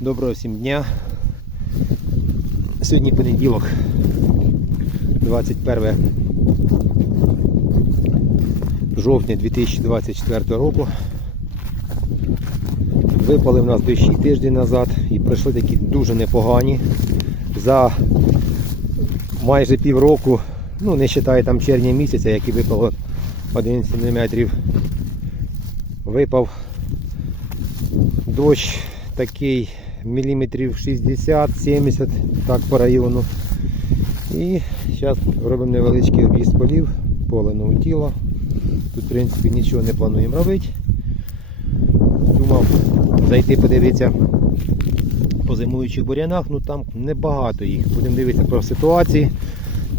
Доброго всім дня. Сьогодні понеділок, 21 жовтня 2024 року. Випали в нас дощі тиждень назад і пройшли такі дуже непогані. За майже півроку, ну не вважаю там червня місяця, як і випало 11 мм. Випав дощ такий міліметрів 60-70, так по району. І зараз робимо невеличкий об'їзд полів, поле наутіло. Тут в принципі нічого не плануємо робити. Думав зайти подивитися по зимуючих бурянах, ну там небагато їх. Будемо дивитися про ситуації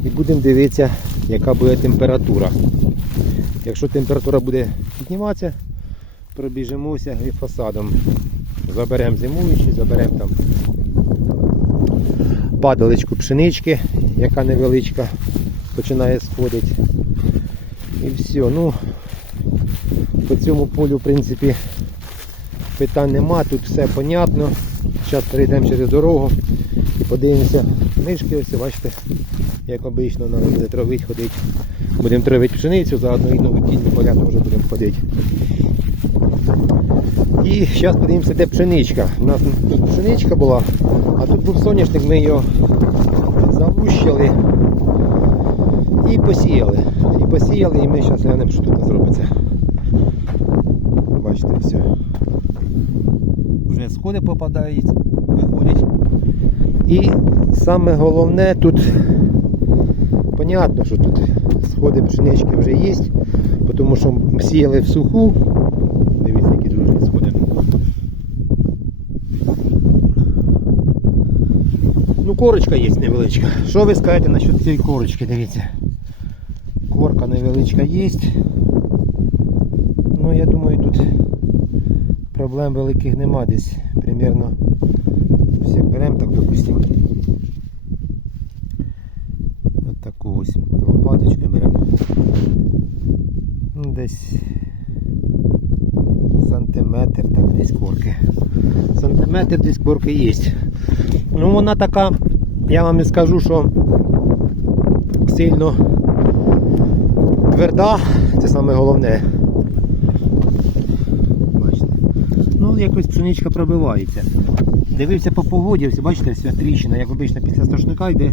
і будемо дивитися, яка буде температура. Якщо температура буде підніматися, пробіжимося гліфосадом. Заберемо зимуючі, заберемо там падаличку пшенички, яка невеличка, починає сходити. І все. Ну, по цьому полю, в принципі, питань нема, тут все понятно. Зараз перейдемо через дорогу і подивимося. Мишки ось, бачите, як обично, треба буде травити, ходити. Будемо травити пшеницю, заодно і нову тінь поля теж будемо ходити. І зараз подивимося, де пшеничка. У нас тут пшеничка була, а тут був соняшник, ми його залущили і посіяли. І посіяли, і ми зараз глянемо, що тут зробиться. Бачите, все. Вже сходи попадають, виходять. І саме головне тут, понятно, що тут сходи пшенички вже є, тому що сіяли в суху. Дивіться, які дружні сходи. Корочка є невеличка. Що ви скажете насчет цієї корочки? Дивіться. Корка невеличка є. Ну, я думаю, тут проблем великих нема десь. Примерно як беремо, так допустимо. От таку ось лопаточку беремо. Ну, десь сантиметр, так десь корки. Сантиметр десь корки є. Ну вона така, я вам не скажу, що сильно тверда, це саме головне. Ну, якось пшеничка пробивається. Дивився по погоді, ось, бачите, ось тріщина, як обично після страшника йде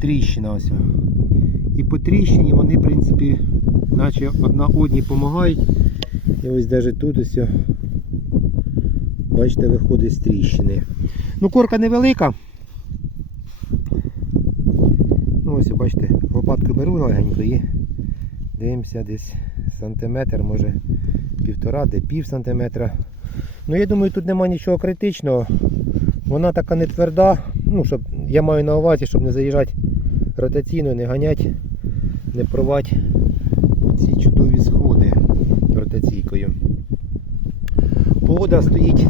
тріщина. ось. І по тріщині вони, в принципі, наче одна одній допомагають. І ось навіть тут ось, бачите, виходить з тріщини. Ну, корка невелика. Ну, ось, бачите, лопатку беру легенько і дивимося десь сантиметр, може півтора, де пів сантиметра. Ну, я думаю, тут нема нічого критичного. Вона така не тверда. Ну, щоб, я маю на увазі, щоб не заїжджати ротаційно, не ганяти, не провати ці чудові сходи ротаційкою. Погода стоїть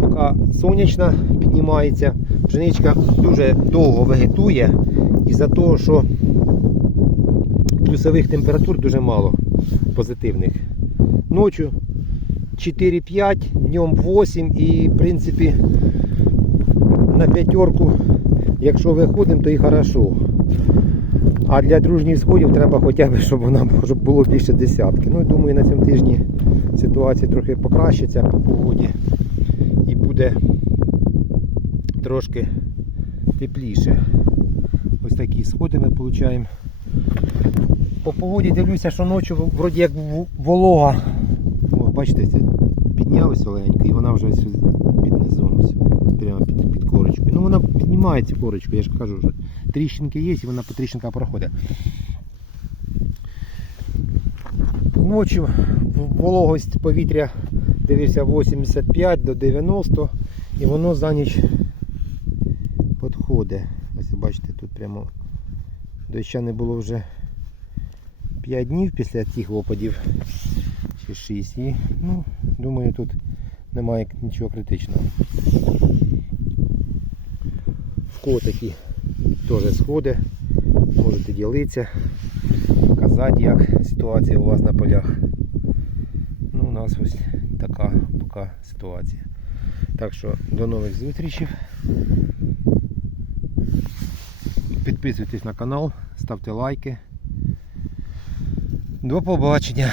поки сонячна піднімається. Пшеничка дуже довго вегетує із-за того, що плюсових температур дуже мало позитивних. Ночі 4-5, днем 8 і в принципі на п'ятерку, якщо виходимо, то і хорошо. А для дружніх сходів треба хоча б, щоб вона було більше десятки. Ну, думаю, на цьому тижні ситуація трохи покращиться по погоді і буде трошки тепліше. Ось такі сходи ми отримуємо. По погоді дивлюся, що ночі вроді як волога. О, бачите, це піднялося легенько і вона вже під низом. Прямо під, під корочкою. Ну вона піднімається корочкою, я ж кажу, що тріщинки є і вона по тріщинках проходить. Ночі вологость повітря дивився 85 до 90 і воно за ніч підходить. Ось бачите, тут прямо доща не було вже 5 днів після цих опадів чи 6. І, ну, думаю, тут немає нічого критичного. В кого такі теж сходи, можете ділитися, казати, як ситуація у вас на полях. Ну, у нас ось така поки ситуація. Так що до нових зустрічей. Підписуйтесь на канал, ставте лайки. До побачення.